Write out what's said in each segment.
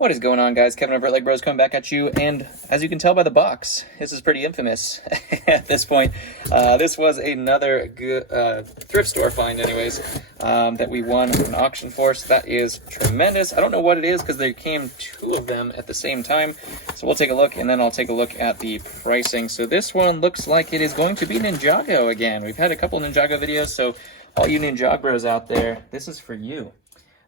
What is going on, guys? Kevin over at LEGbrOs coming back at you, and as you can tell by the box, this is pretty infamous at this point. This was another good thrift store find anyways, that we won an auction for, so that is tremendous. I don't know what it is because there came two of them at the same time, so we'll take a look and then I'll take a look at the pricing. So this one looks like it is going to be Ninjago again. We've had a couple Ninjago videos, so all you NinjaGros out there, this is for you.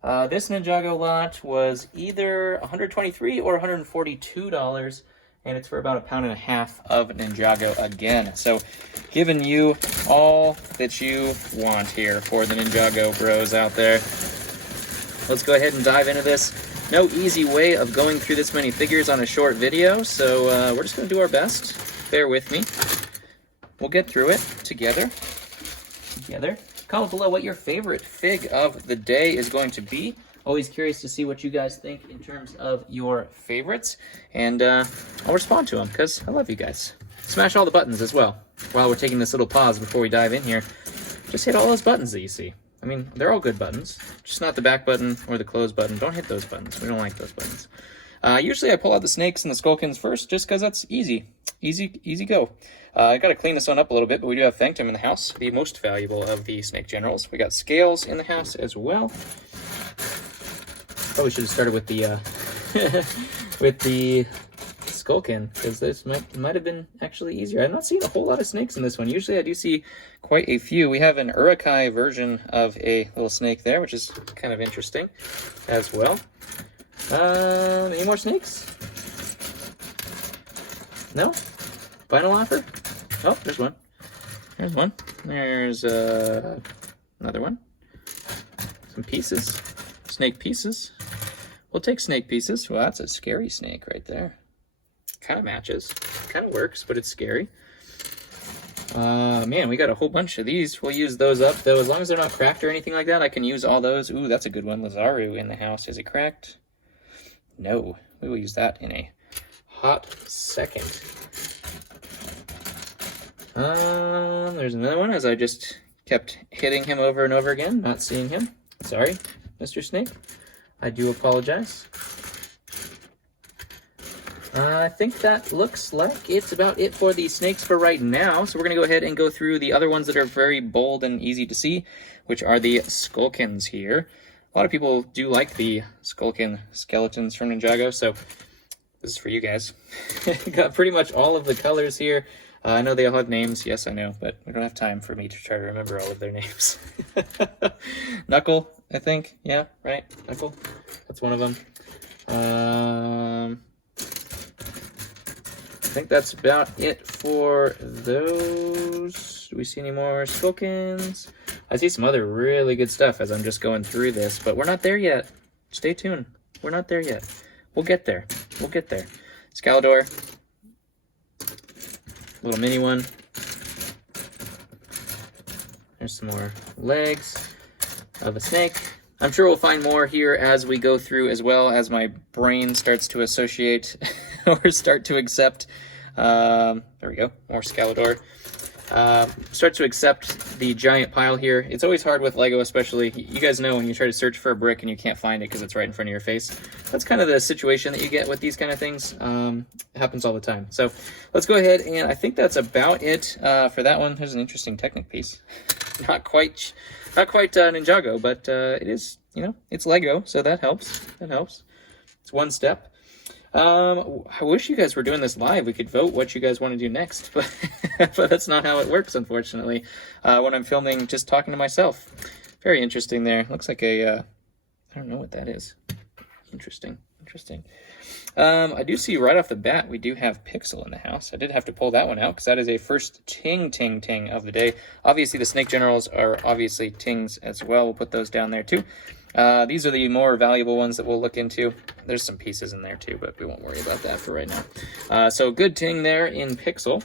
This Ninjago lot was either $123 or $142, and it's for about 1.5 pounds of Ninjago again. So, giving you all that you want here for the Ninjago bros out there. Let's go ahead and dive into this. No easy way of going through this many figures on a short video, so we're just going to do our best. Bear with me. We'll get through it together. Comment below what your favorite fig of the day is going to be. Always curious to see what you guys think in terms of your favorites. And I'll respond to them because I love you guys. Smash all the buttons as well. While we're taking this little pause before we dive in here, just hit all those buttons that you see. I mean, they're all good buttons. Just not the back button or the close button. Don't hit those buttons. We don't like those buttons. Usually I pull out the snakes and the skulkins first just because that's easy. Easy go. I got to clean this one up a little bit, but we do have Phantom in the house, the most valuable of the snake generals. We got Scales in the house as well. Probably should have started with the with the skulkin, because this might have been actually easier. I'm not seeing a whole lot of snakes in this one. Usually I do see quite a few. We have an Urukai version of a little snake there, which is kind of interesting as well. Any more snakes? No? Final offer? Oh, there's one. There's one. There's another one. Some pieces. Snake pieces. We'll take snake pieces. Well, that's a scary snake right there. Kind of matches. Kind of works, but it's scary. Man, we got a whole bunch of these. We'll use those up, though. As long as they're not cracked or anything like that, I can use all those. Ooh, that's a good one. Lazaru in the house. Is it cracked? No. We will use that in a hot second. There's another one, as I just kept hitting him over and over again, not seeing him. Sorry, Mr. Snake. I do apologize. I think that looks like it's about it for the snakes for right now. So we're going to go ahead and go through the other ones that are very bold and easy to see, which are the skulkins here. A lot of people do like the skulkin skeletons from Ninjago, so this is for you guys. Got pretty much all of the colors here. I know they all have names. Yes, I know, but we don't have time for me to try to remember all of their names. Knuckle, I think. Yeah, right? Knuckle. That's one of them. I think that's about it for those. Do we see any more skulkins? I see some other really good stuff as I'm just going through this, but we're not there yet. Stay tuned. We're not there yet. We'll get there. We'll get there. Scalador. Little mini one. There's some more legs of a snake. I'm sure we'll find more here as we go through, as well as my brain starts to associate or start to accept. There we go. More Scalador. Start to accept the giant pile here. It's always hard with Lego, especially. You guys know when you try to search for a brick and you can't find it because it's right in front of your face. That's kind of the situation that you get with these kind of things. It happens all the time. So let's go ahead, and I think that's about it for that one. There's an interesting Technic piece. Not quite Ninjago, but it is, it's Lego, so that helps. That helps. It's one step. I wish you guys were doing this live. We could vote what you guys want to do next, but but that's not how it works, unfortunately. When I'm filming, just talking to myself. Very interesting there. Looks like a, I don't know what that is. Interesting. I do see right off the bat we do have Pixel in the house. I did have to pull that one out because that is a first ting of the day. Obviously, the Snake Generals are obviously tings as well. We'll put those down there too. These are the more valuable ones that we'll look into. There's some pieces in there too, but we won't worry about that for right now. So good ting there in Pixel.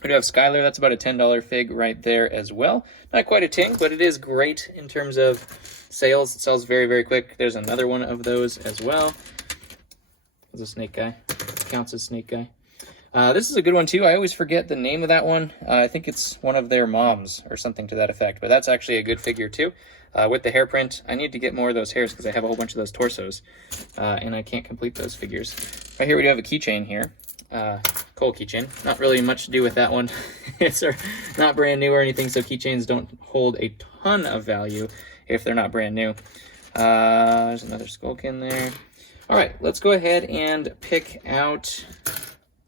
We do have Skylar. That's about a $10 fig right there as well. Not quite a ting, but it is great in terms of sales. It sells very, very quick. There's another one of those as well. There's a snake guy. Counts as snake guy. This is a good one too. I always forget the name of that one. I think it's one of their moms or something to that effect, but that's actually a good figure too. With the hair print, I need to get more of those hairs because I have a whole bunch of those torsos, and I can't complete those figures. Right here we do have a keychain here. Coal keychain. Not really much to do with that one. It's not brand new or anything, so keychains don't hold a ton of value if they're not brand new. There's another skulkin there. All right, let's go ahead and pick out,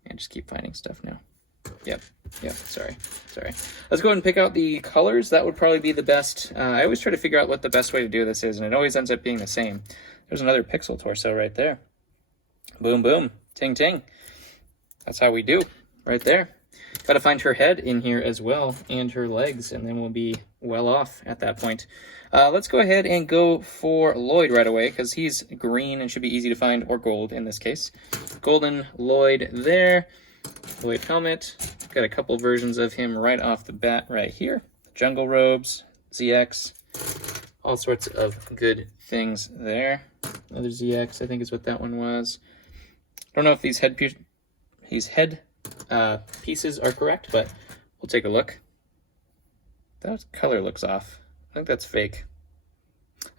and just keep finding stuff now. Yep, sorry. Let's go ahead and pick out the colors. That would probably be the best. I always try to figure out what the best way to do this is, and it always ends up being the same. There's another pixel torso right there. Boom, boom, ting, ting. That's how we do, right there. Got to find her head in here as well, and her legs, and then we'll be well off at that point. Let's go ahead and go for Lloyd right away, because he's green and should be easy to find, or gold in this case. Golden Lloyd there. Lloyd helmet. Got a couple versions of him right off the bat right here. Jungle robes, ZX, all sorts of good things there. Another ZX, I think is what that one was. Don't know if these head pieces are correct, but we'll take a look. That color looks off. I think that's fake.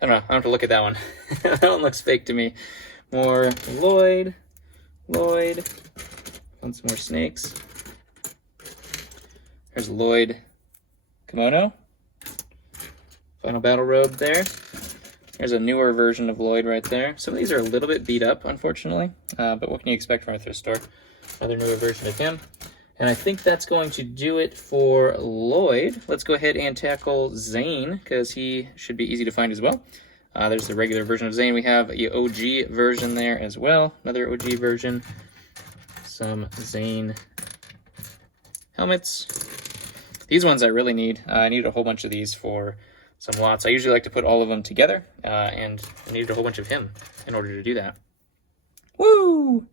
I don't know. I have to look at that one. That one looks fake to me. More Lloyd. Want some more snakes. There's Lloyd kimono. Final battle robe there. There's a newer version of Lloyd right there. Some of these are a little bit beat up, unfortunately. But what can you expect from a thrift store? Another newer version of him. And I think that's going to do it for Lloyd. Let's go ahead and tackle Zane, because he should be easy to find as well. There's the regular version of Zane. We have the OG version there as well. Another OG version. Some Zane helmets. These ones I really need. I need a whole bunch of these for some lots. I usually like to put all of them together, and I needed a whole bunch of him in order to do that. Woo!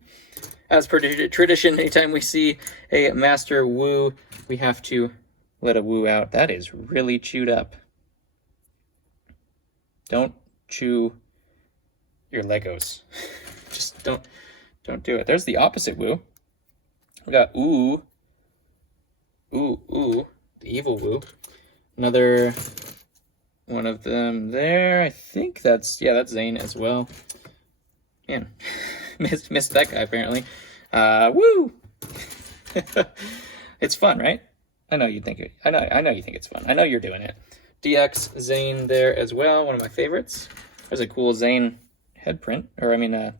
As per tradition, anytime we see a Master Wu, we have to let a Wu out. That is really chewed up. Don't chew your Legos. Just don't do it. There's the opposite Wu. We got Ooh, the evil Wu. Another one of them there. I think that's Zane as well. Man, missed that guy apparently. Woo! It's fun, right? I know you think I know you think it's fun. I know you're doing it. DX Zane there as well. One of my favorites. There's a cool Zane head print, or I mean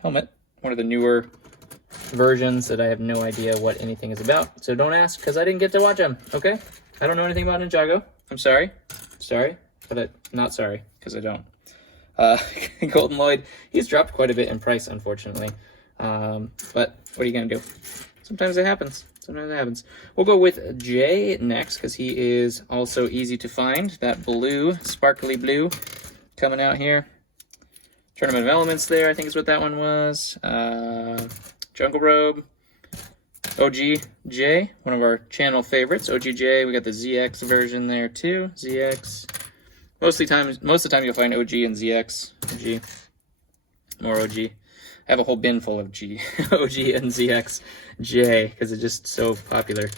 helmet. One of the newer versions that I have no idea what anything is about. So don't ask, because I didn't get to watch them. Okay? I don't know anything about Ninjago. I'm sorry, but I'm not sorry because I don't. Golden Lloyd, he's dropped quite a bit in price, unfortunately. But what are you gonna do? Sometimes it happens. We'll go with Jay next, because he is also easy to find. That blue, sparkly blue, coming out here. Tournament of Elements there, I think is what that one was. Jungle robe. OG J, one of our channel favorites. OG J, we got the ZX version there too. ZX. Most of the time you'll find OG and ZX. OG. More OG. I have a whole bin full of OG and ZX J, because it's just so popular.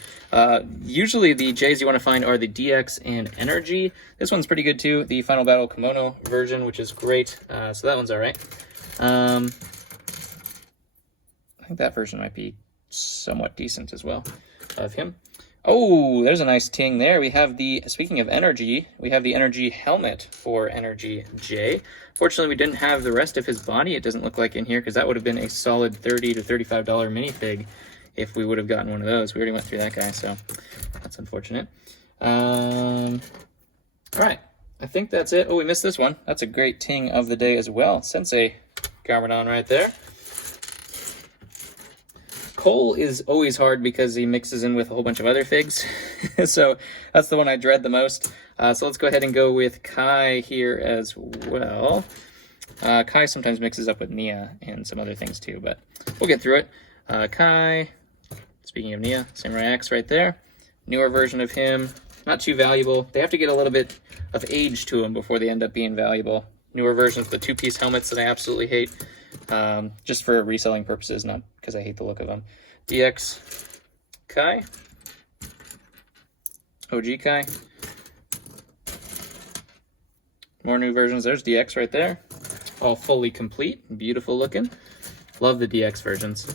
Usually the J's you want to find are the DX and Energy. This one's pretty good too. The Final Battle Kimono version, which is great. So that one's all right. I think that version might be somewhat decent as well of him. Oh, there's a nice ting there. We have speaking of Energy, we have the Energy helmet for Energy J. Fortunately, we didn't have the rest of his body. It doesn't look like in here, because that would have been a solid $30 to $35 minifig if we would have gotten one of those. We already went through that guy, so that's unfortunate. All right, I think that's it. Oh, we missed this one. That's a great ting of the day as well. Sensei Garmadon right there. Cole is always hard because he mixes in with a whole bunch of other figs. So that's the one I dread the most. So let's go ahead and go with Kai here as well. Kai sometimes mixes up with Nya and some other things too, but we'll get through it. Kai, speaking of Nya, Samurai X right there. Newer version of him, not too valuable. They have to get a little bit of age to them before they end up being valuable. Newer versions of the two-piece helmets that I absolutely hate. Just for reselling purposes, not because I hate the look of them. DX Kai, OG Kai. More new versions. There's DX right there. All fully complete. Beautiful looking. Love the DX versions.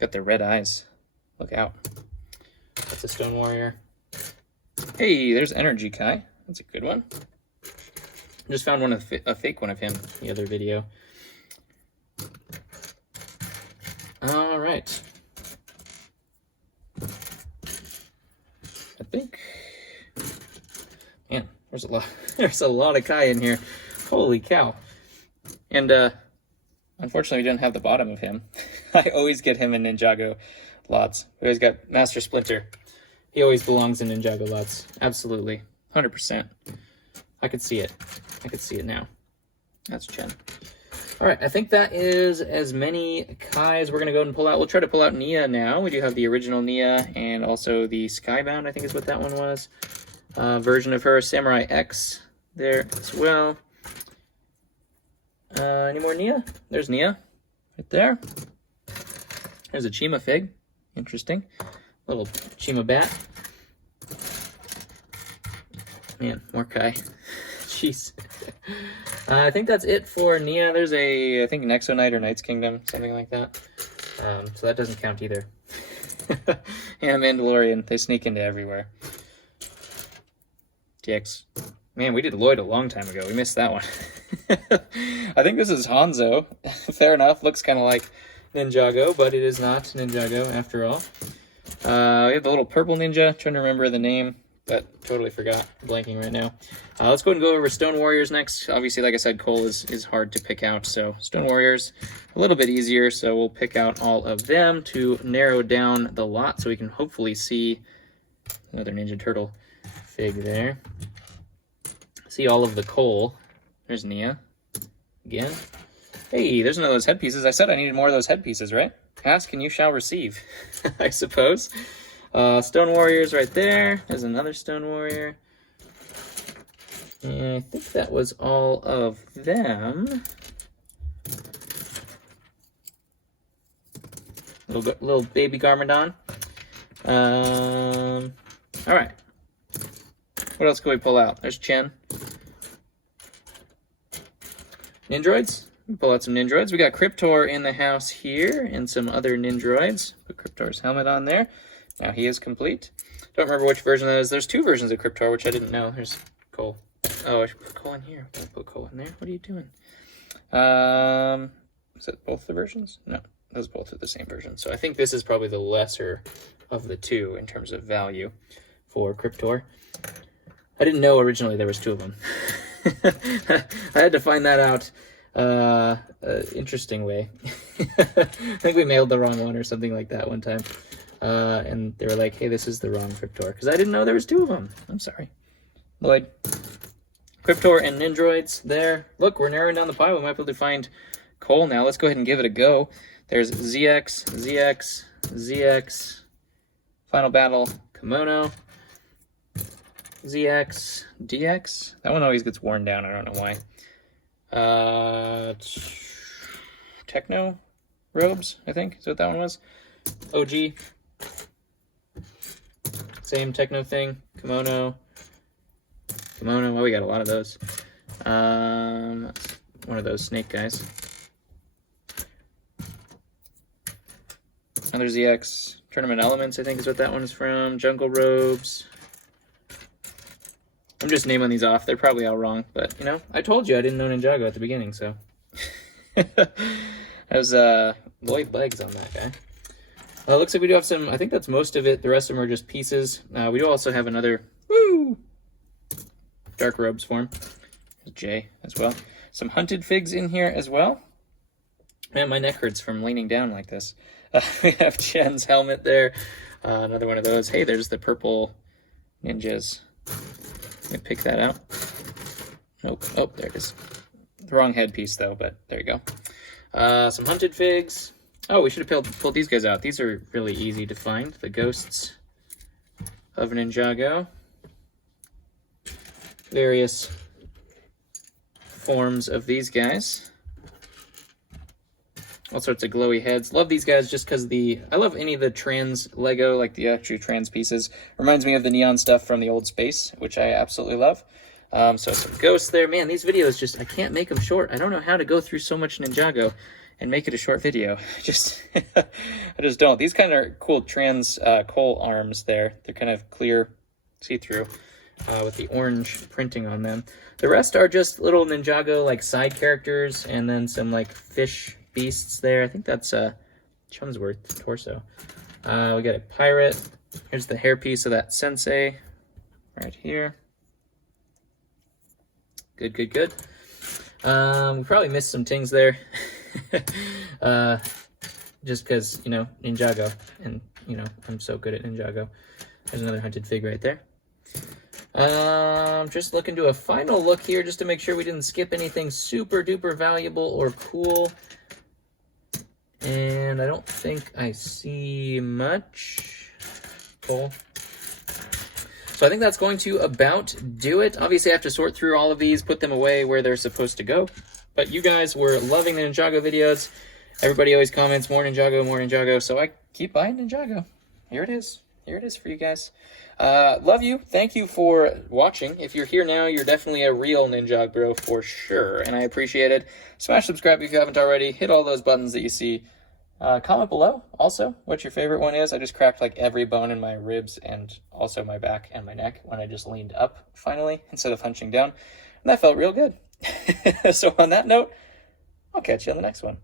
Got their red eyes. Look out. That's a Stone Warrior. Hey, there's Energy Kai. That's a good one. Just found a fake one of him the other video. All right. I think, man, there's a lot of Kai in here. Holy cow. And unfortunately, we didn't have the bottom of him. I always get him in Ninjago lots. We always got Master Splinter. He always belongs in Ninjago lots. Absolutely. 100%. I could see it. I could see it now. That's Chen. All right, I think that is as many Kai as we're going to go ahead and pull out. We'll try to pull out Nya now. We do have the original Nya and also the Skybound, I think is what that one was. Version of her. Samurai X there as well. Any more Nya? There's Nya right there. There's a Chima fig. Interesting. Little Chima bat. Man, more Kai. Jeez. I think that's it for Nya. There's I think Nexo Knight or Knight's Kingdom, something like that. So that doesn't count either. And Mandalorian, they sneak into everywhere. DX. Man, we did Lloyd a long time ago. We missed that one. I think this is Hanzo. Fair enough. Looks kind of like Ninjago, but it is not Ninjago after all. We have the little purple ninja. Trying to remember the name, but totally forgot. Blanking right now. Let's go ahead and go over Stone Warriors next. Obviously, like I said, Cole is hard to pick out, so Stone Warriors a little bit easier. So we'll pick out all of them to narrow down the lot, so we can hopefully see another Ninja Turtle fig there. See all of the Cole. There's Nya again. Hey, there's none of those headpieces. I said I needed more of those headpieces, right? Ask and you shall receive, I suppose. Stone Warriors right there. There's another Stone Warrior. And I think that was all of them. Little baby Garmadon. All right. What else can we pull out? There's Chen. Nindroids. We pull out some Nindroids. We got Cryptor in the house here and some other Nindroids. Put Cryptor's helmet on there. Now he is complete. Don't remember which version that is. There's two versions of Cryptor, which I didn't know. There's Cole. Oh, I should put Cole in here. Can't put Cole in there. What are you doing? Is it both the versions? No, those both are the same version. So I think this is probably the lesser of the two in terms of value for Cryptor. I didn't know originally there was two of them. I had to find that out interesting way. I think we mailed the wrong one or something like that one time. And they were like, hey, this is the wrong Cryptor. Because I didn't know there was two of them. I'm sorry. Lloyd. Cryptor and Nindroids there. Look, we're narrowing down the pile. We might be able to find Cole now. Let's go ahead and give it a go. There's ZX, ZX, ZX. Final Battle, Kimono. ZX, DX. That one always gets worn down. I don't know why. Techno Robes, I think is what that one was. OG. Same techno thing. Kimono. Kimono. Well, we got a lot of those. One of those snake guys. Another ZX. Tournament Elements, I think is what that one is from. Jungle Robes. I'm just naming these off. They're probably all wrong, but, you know, I told you I didn't know Ninjago at the beginning, so. There's Lloyd legs on that guy. Looks like we do have some, I think that's most of it. The rest of them are just pieces. We do also have another, Dark Robes form. There's Jay as well. Some hunted figs in here as well. Man, my neck hurts from leaning down like this. We have Chen's helmet there. Another one of those. Hey, there's the purple ninjas. Let me pick that out. Nope. Oh, there it is. The wrong headpiece, though, but there you go. Some hunted figs. Oh, we should have pulled these guys out. These are really easy to find. The ghosts of Ninjago. Various forms of these guys. All sorts of glowy heads. Love these guys just because I love any of the trans Lego, like the actual trans pieces. Reminds me of the neon stuff from the old Space, which I absolutely love. So some ghosts there. Man, these videos just, I can't make them short. I don't know how to go through so much Ninjago and make it a short video. Just, I just don't. These kind of cool trans coal arms there. They're kind of clear, see-through, with the orange printing on them. The rest are just little Ninjago like side characters, and then some like fish beasts there. I think that's Chunsworth torso. We got a pirate. Here's the hairpiece of that sensei right here. Good, good, good. We probably missed some things there. Just because, you know, Ninjago, and, you know, I'm so good at Ninjago. There's another hunted fig right there. Just looking to a final look here just to make sure we didn't skip anything super duper valuable or cool. And I don't think I see much. Cool. So I think that's going to about do it. Obviously I have to sort through all of these, put them away where they're supposed to go. But you guys were loving the Ninjago videos. Everybody always comments, more Ninjago, so I keep buying Ninjago. Here it is. Here it is for you guys. Love you. Thank you for watching. If you're here now, you're definitely a real Ninjago for sure, and I appreciate it. Smash subscribe if you haven't already. Hit all those buttons that you see. Comment below also what your favorite one is. I just cracked like every bone in my ribs and also my back and my neck when I just leaned up finally instead of hunching down. And that felt real good. So on that note, I'll catch you on the next one.